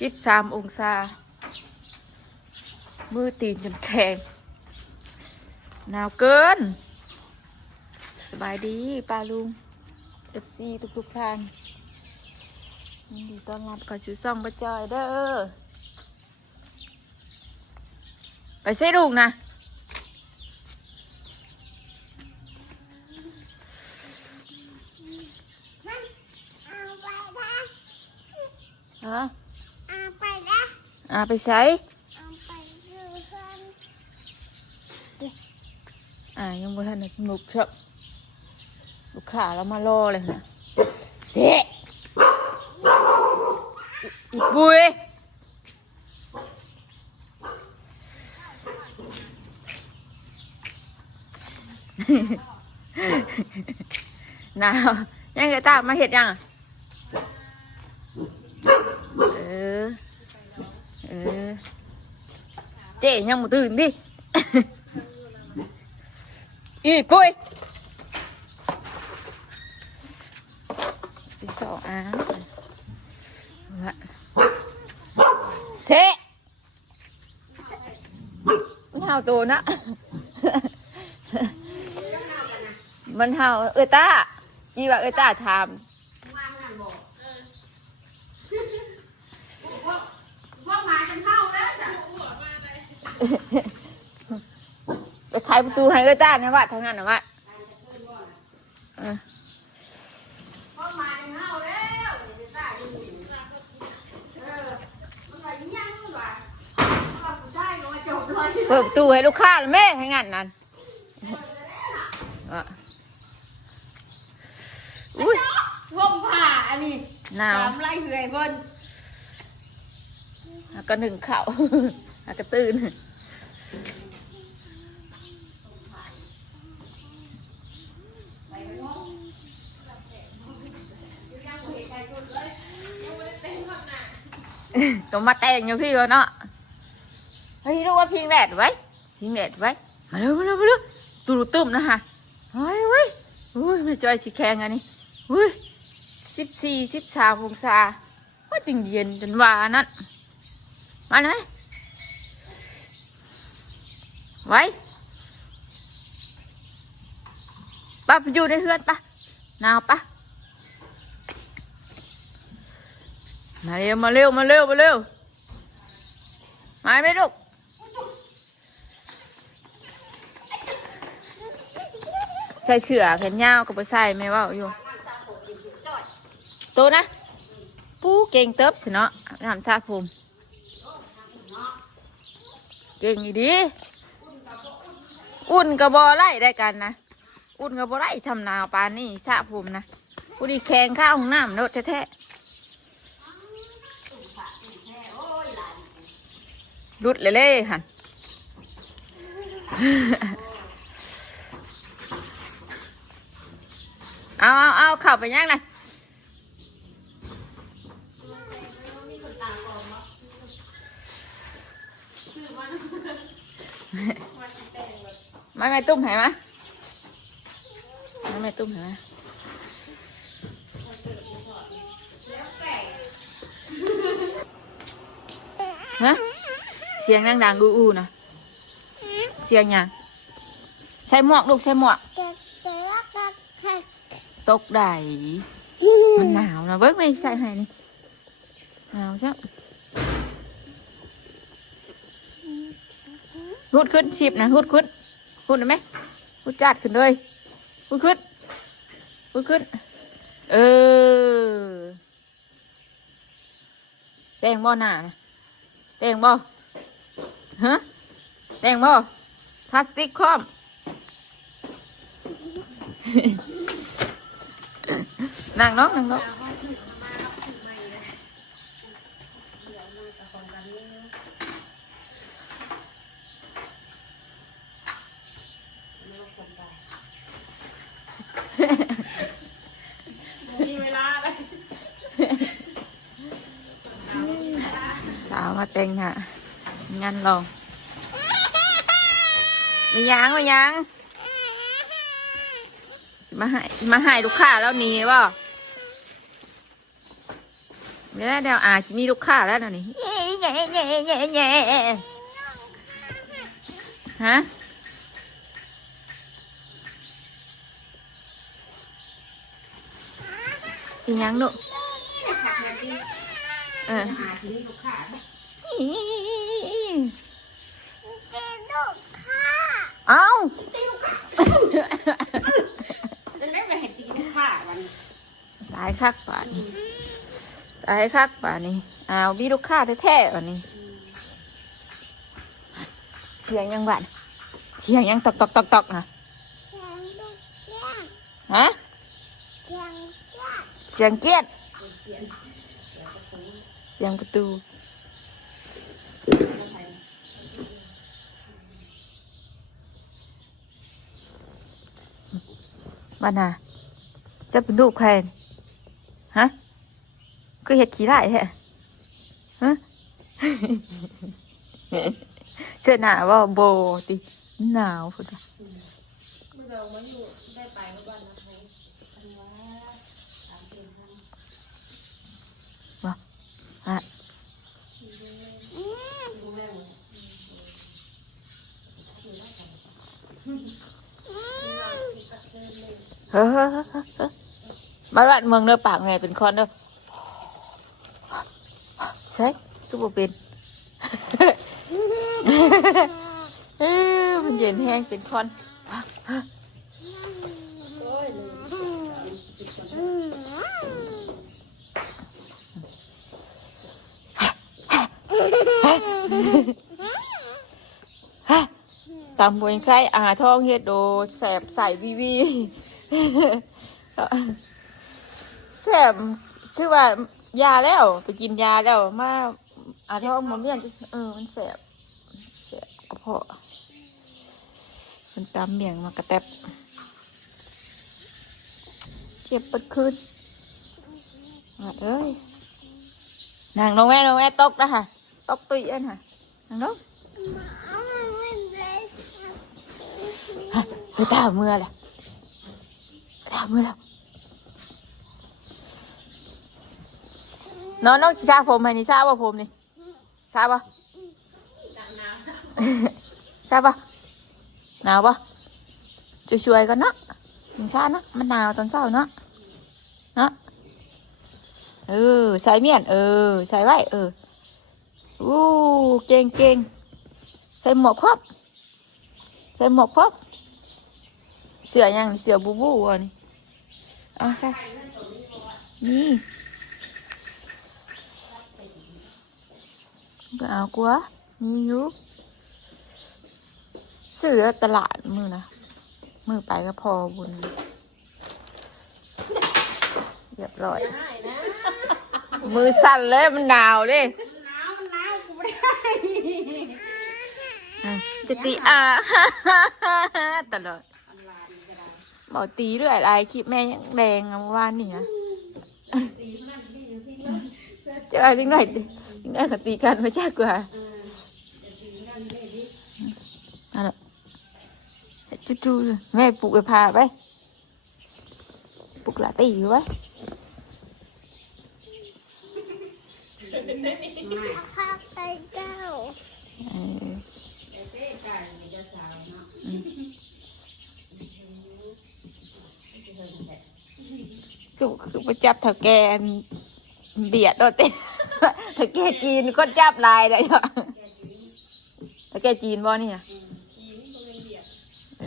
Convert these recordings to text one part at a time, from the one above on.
13 องศามือตีนจนแข็งหนาวเกินสบายดีป้าลุงFCทุกท่านยินดีต้อนรับเข้าสู่ช่องป้าจอยเด้อไปใส่ลูกนะฮะไปใส่ยังบ่ทันได้หนุกครับลูกค้าเรามารอเลยนะเสะอีปุ้ยหนาวยังไงตามาเห็ดยังเจ๊ยังบ่ตื่นดิอีปุ้ยไปสอเสะมันเห่าตัวนะมันเห่าตาจีว่าตาถามไปขายประตูให้ตานะวะทางนั้นนะวะเปิดประตูให้ลูกค้าแม่ทางนั้นนั่นอุ้ยว่องผ่าอันนี้หนาว3 ไร่เหื่อยเพิ่นก็หนึ่งเข่าก็ตื่นก็มาแต่งอยู่พี่วะเนาะเฮ้ยรู้ว่าพิงแดดไว้มาเร็วตูดตึ้มนะฮะเฮ้ยอุ้ยไม่จอยสีแข็งอันนี้อุ้ย13 องศาว่าจริงเย็นจนว่านั่นมาไหนไว้ป้าไปอยู่ในเฮือนป้าหนาวป้ามาเร็วมาไหมลูกใส่เสื้อแขนยาวก็ไปใส่ไม่ว่าอยู่โตนะปูเก่งเติบสิเนาะน้ำชาภูมิเก่งอีดีอุ่นกับบอไล่ได้กันนะอุ่นกับบอไล่ชำนาปานนี่ชาภูมินะกูดีแข่งข้าวของน้ำโนดแท้รุดเลยหันเอาเข้าไปยังไงไม่ตุ้มเห็นไหมไม่ตุ้มเห็นไหมฮะเสียงดังๆอูนะเสียงยังใส่หมวกลูกใส่หมวกตกได้มันหนาวนะเบิกไม่ใส่ให้นี่หนาวใช่หุดขึ้นชิบนะหุดได้ไหมหุดจัดขึ้นเลยหุดขึ้นแดงบ่หนานะแดงบ่ฮะแดงบ่พลาสติกคอมนั่งน้องมีเวลาเลยสาวมาเต็งค่ะงานลองมายังมาให้ลูกค้าแล้วหนีบ่ เดี๋ยวอาจจะมีลูกค้าแล้วนะนี่แย่แย่แย่แย่ฮะอีหยังลูกเอ้าตายคักป่านนี้ตายคักป่านนี้อ้าวมีลูกค้าแท้ๆป่านนี้เสียงยังบ้านเสียงยังตอกตอกตอกตอกนะฮะเสียงเกียดเสียงประตูบ้านน่ะจะเป็นลูกใครฮะก็เห็ดขี้ไร่แท้ฮะ เชื่อหนาว่าโบติหนาวพุ่นว่ะว่าฮะเฮ้อมาบ้านเมืองเด้อปากแม่เป็นคอนเด้อใช่ก็บ่เป็น มันเย็นแห้งเป็นคอนตำบวยไข่อาท้องเฮ็ดโดแสบใส่วีวีแสบคือว่ายาแล้วไปกินยาแล้วมาอาท้องมันเลี่ยนมันแสบกระเพาะมันตำเบี่ยงมากระแตบเจ็บปวดคืนเอ้ยนางน้องแม่ตกนะค่ะตกตุยอันค่ะนางน้องไปตามมือแหละตามมือแล้วน้องชาผมไหมนี่ชาบ่ผมนี่ชาบ่ชาบ่หนาวบ่จะช่วยกันเนาะมันชาเนาะมันหนาวตอนเช้าเนาะใส่เมียนใส่ไว้อู้เก่งใส่หมวกครบเสือยังเสือบูบูอ่ะนี่เอาใส่นี่ก็เอากลัวมีอยู่เสือตลาดมือไปก็พอบุญเรียบร้อยมือสั่นเลยมันหนาวเลยกูไม่ได้จะตีตลอดบอกตีด้วยอะไรคลิปแม่ยังแดงเมื่อวานนี่นะจะเอาทิ้งหน่อยก็ตีกันไม่จ้ากว่าอะไรจู่ๆแม่ปลุกไปพาไปปลุกหลาตีไว้ข้าไปเจ้าคือไปจับเถาแกนเดียดโดดเต้เถาแกจีนก็จับลายได้เหรอเถาแกจีนบ่นี่นะเ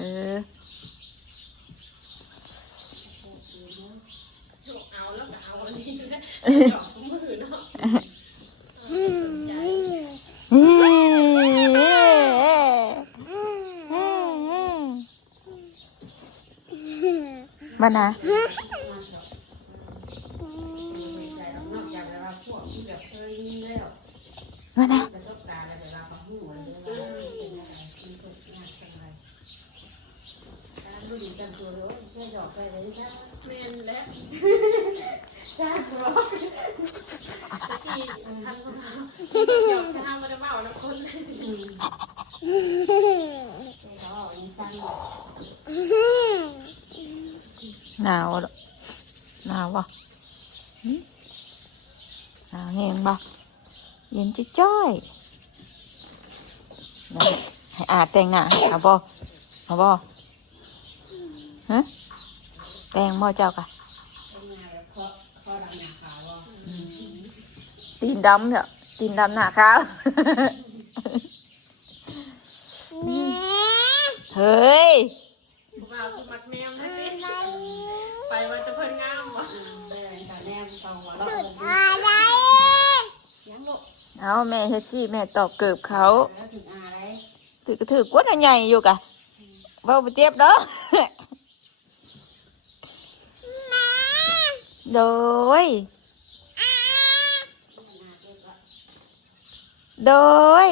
อาแล้วก็เอาอันนี้นะดอกมือเนาะมานะมานะจ้าสัวหนาววะ เห็นบ่เย็นจ้อยๆนะให้อาแต่งหน้าเอาบ่เอาบ่ฮะแต่งบ่เจ้ากะตีนดำเถอะตีนดำหน้าขาวเฮ้ยบ่าวคือมักแนมนั่นนี่ไปว่าจะเพิ่นงามบ่แนมเตาหัวเราะยังลูก เอาแม่เฮ็ดสิแม่ตอกเกิบเขา แล้วถึงอะไร ถือกวดอันใหญ่อยู่กะเว้าไปเจ็บเด้อโดยโดย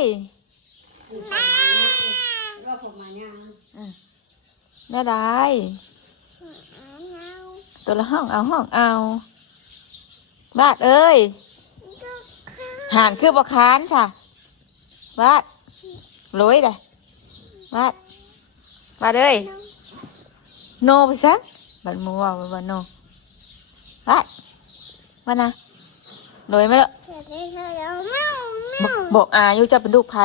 ก็ผมมาเนี่ย น่าได้ตัวละห้องเอาบาดเอ้ยหานคือบ่ค้านจ้ะบาดลอยเลยบาดเอ้ยโนไปซะบัดมัวบัดโนบาดมานะลอยไหมล่ะบอกอายุเจ้าเป็นลูกไผ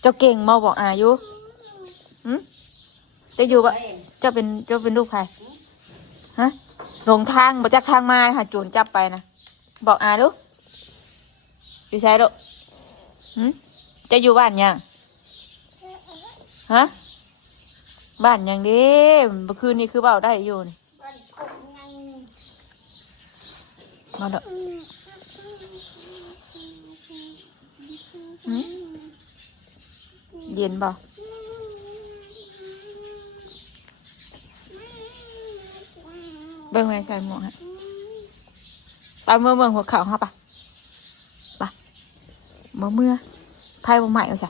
เจ้าเก่งมาบอกอายุจะอยู่ปะเจ้าเป็นลูกใครฮะหลงทางบ่จักทางมาค่ะจูนจับไปนะบอกอาดูอยู่ใช่ดูจะอยู่บ้านยังฮะบ้านยังดิเมื่อคืนนี้คือเบาได้อยู่นี่มาเด้อเย็นบ่เบิ่งไว้ใส่หมวกฮะไปเมื่อหัวเข่าฮะปะเมื่อไพ่บ่ใหม่เอาซะ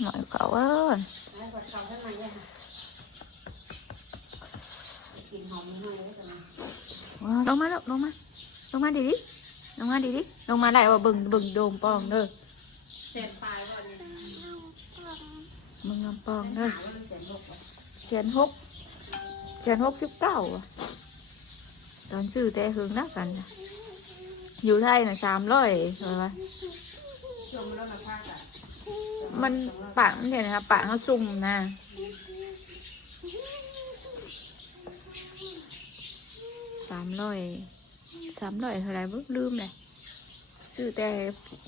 หน่อยเก่าเอ้ยลงมาแล้วลงมาดิลงมาได้ว่าเบิ่งโดมปองเด้อ เส้นปลายว่านี่ มึงลำปองเด้อเสียนหก19อ่ะตอนซื้อแต่หึงนักกันนะอยู่ไทยน่ะ300ใช่ไหมมันปากมันเนี่ยนะครับปากเขาซุ่มนะ300เท่าไรบุ๊ลืมเลยซื้อแต่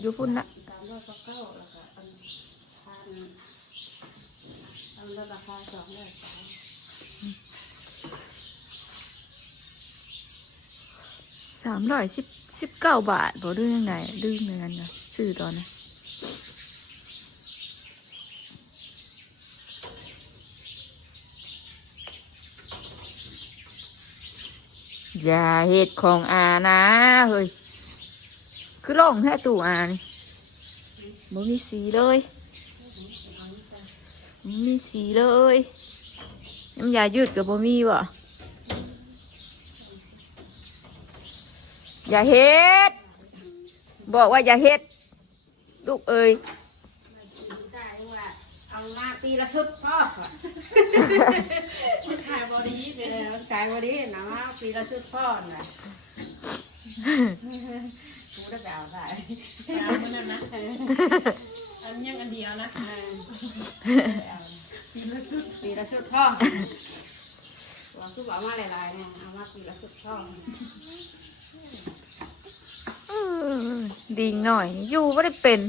อยู่พุ่นละ399แล้วก็อันแล้วราคา319 บาทบ่ดื้อยังไงดื้อเหมือนกันนะซื้อตอนนะอย่าเห็ดของอานะเฮ้ยคือล่องแค่ตู้อานี่บ่มีสีเลยน้ำยายืดกับบ่มีวะอย่าเฮ็ดบอกว่าอย่าเฮ็ดลูกเอ้ยเอามาปีละชุดพ่อขายบอดี้เลยขายบอดี้นะว่าปีละชุดพ่อน่ะกูได้ไปเอาได้เอาเมื่อนั้นนะอันยังอันเดียวนะปีละชุดพ่อว่าคือบอกมาหลายๆเนี่ยเอามาปีละชุดพ่อดีหน่อยอยู่ไม่ได้เป็น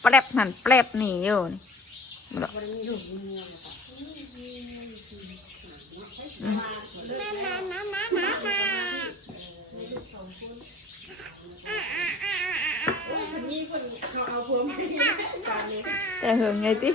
แปลบหันแปลบหนีอยู่นี่แต่เหิงไงติ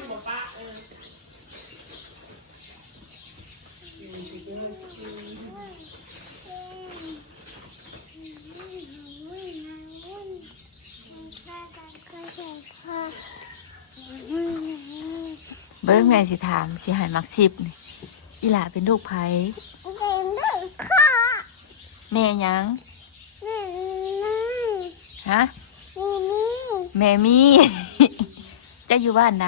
เบิ้งแม่สิถามสิหายมักชิบนี่อีหล่าเป็นลูกไผแม่ยังฮะแม่มี จะอยู่บ้านไหน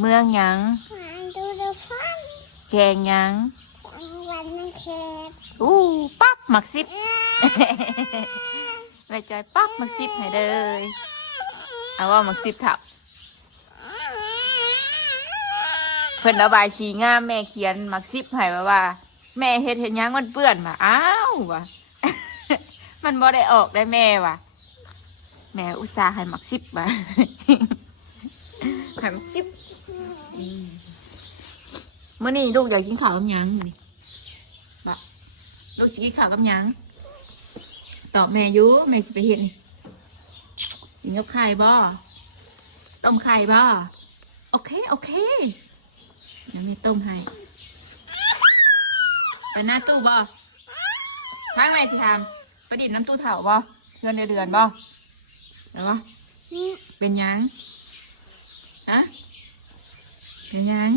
เมืองยังแขงยัง หมักซิบ แม่จอยปั๊บหมักซิบให้เลยเอาว่าหมักซิบถับเพิ่นระบายสีงามแม่เขียนหมักซิบให้ว่าแม่เฮ็ดหยังมันเปื้อนมาอ้าวว่ะ มันบ่ได้ออกได้แม่ว่ะแม่อุตส่าห์ให้หมักซิบว่ะ ให้หมักซิบมื้อนี้ลูกอยากกินข้าวกับหยังนี่บ่ลูกสิกินข้าวกับหยังตอบแม่อยู่แม่สิไปเฮ็ดนี่กินกับไข่บ่ต้มไข่บ่โอเคโอเคเดี๋ยวแม่ต้มให้ไปหน้าตู้บ่ทางไหนสิทำประดิษฐ์น้ำตู้เถาบ่เดือนเดือนบ่เดี๋ยวบ่เป็นยังอะเป็นยัง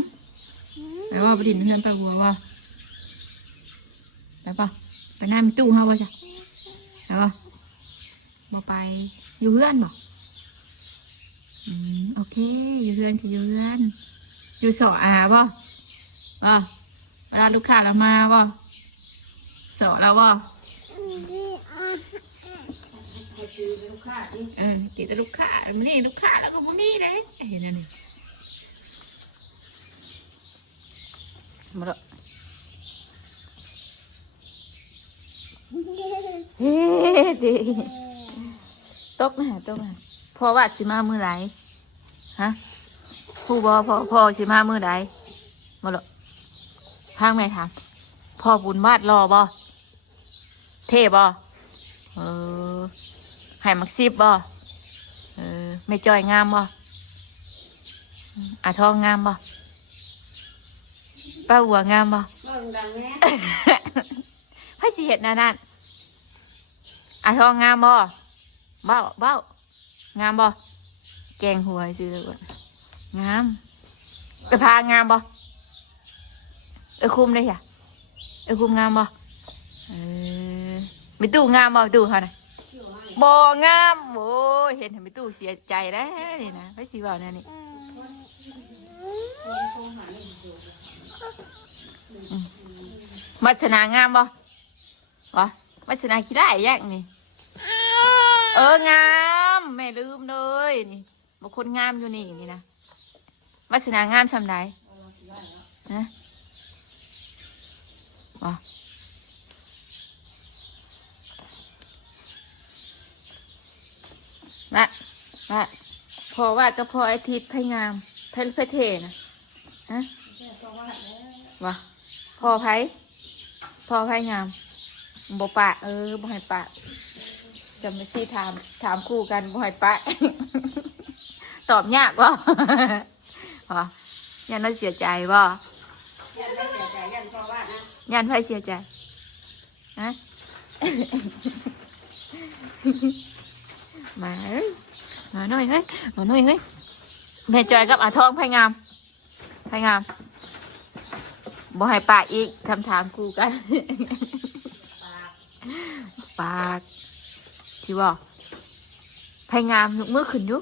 ไปบ่ประดิษฐ์เพื่อนปลาวัวบ่ไปบ่ไปหน้ามีตู้เฮาบ่จ้ะไปบ่บ่ไปอยู่เพื่อนบ่โอเคอยู่เพื่อนคืออยู่เพื่อนอยู่สออาบ่เวลาลูกค้าเรามาบ่สอเราบ่ติดลูกค้านี่ลูกค้าแล้วก็บ่มีเลยเห็นอันนี้มาละเฮ้ดิตบมาพ่อว่าสิมามื้อไหนฮะผู้บ่พ่อสิมามื้อใดมาละทางแม่ถามพ่อบุญวาดรอบ่เท่บ่ให้มักซิบบ่ไม่จอยงามบ่อาทองงามบ่ป้าหัวงามบ่ให้สิเห็ดนั่นอาทองงามบ่เบ้างามบ่แกงหัวซื้อเลยงามพางามบ่คุมได้จ้ะคุมงามบ่ไม่ตู้งามบ่ตู้เขาน่ะบ่งามโอ้ยเห็นไม่ตู้เสียใจแล้วนี่นะไม่สิบ่าวนั่นนี่มัสนางามบ่มัสนาขี้ได้ยากนี่งามแม่ลืมเลยนี่บางคนงามอยู่นี่นะมัสนางามทำไรนะว่าพอวาดก็พอไอทิศไพ่งามไพ่เทนะฮะว่าพอไพ่งามบ่ปะบ่ให้ปะจะไม่ซีถามคู่กันบ่ให้ปะ ตอบยากบ่ ยันเราเสียใจบ่ยันไพ่เสียใจฮะ มาหน่อยเฮ้ยแม่จอยกับอาทองไพ่งามบ่ให้ปากอีกถามกูกัน ปากที่บอกไพ่งามยกมือขึ้นยุ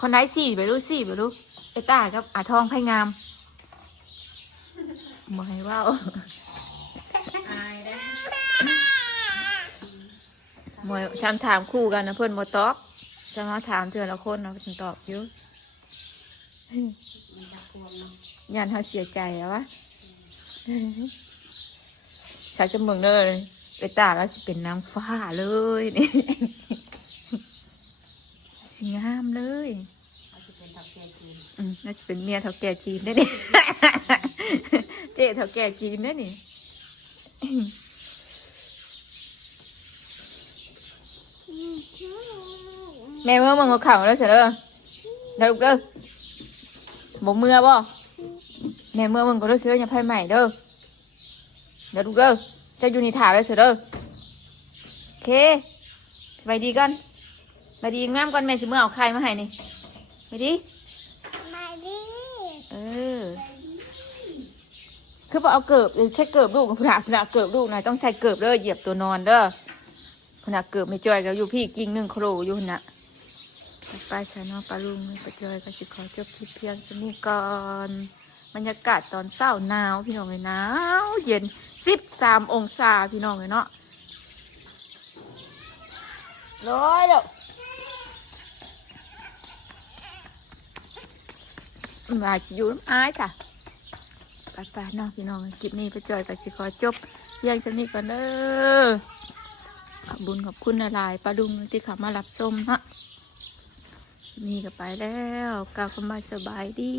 คนไหนสี่ไปรู้ไอ้ตากับอาทองไพ่งามบ่ให้ว่าหมวยถามคู่กันนะเพื่อนบ่ตอบจะมาถามเธอละคนนะเพื่อนตอบอยู่ยันเขาเสียใจแล้ววะสาวจมูกเลยไปตาแล้วสิเป็นนางฟ้าเลยนี่สิงามเลยน่าจะเป็นเมียเท่าแก่จีนได้นี่ เจ๊เท่าแก่จีนได้นี่แม่เมื่อมึงเอาข่าวแล้วเสร็จแล้วเดี๋ยวลูกเด้อบอกเมื่อบ่แม่เมื่อมึงก็รู้สึกยังไพ่ใหม่เด้อเดี๋ยวลูกเด้อจะอยู่ในถาแล้วเสร็จเด้อโอเคไปดีกันไปดีงามก่อนแม่สิเมื่อเอาไข่มาให้นี่ไปดีคือพอเอาเกิบใช้เกิบลูกขนาดเกิบลูกนะต้องใส่เกิบเด้อเหยียบตัวนอนเด้อขนาดเกิบไม่จอยก็อยู่พี่กิ่ง1 โครอยู่น่ะไปสานอปลาลุงไปจอยก็สิขอจบคลิปเพียงสนี้ก่อนบรรยากาศตอนเช้าหนาวพี่น้องเลยหนาวเย็น13 องศาพี่น้องเลยเนาะ ร้อยแล้วมาชิอยูน้ำอายจ้ะไปๆน้องพี่น้องคลิปนี้ไปจอยกับสิขอจบเพียงสักนิดก่อนเด้อขอบบุญขอบคุณหลายๆป้าดุงที่เขามารับชมเนาะนี่ก็ไปแล้วกล่าวคำว่าสบายดี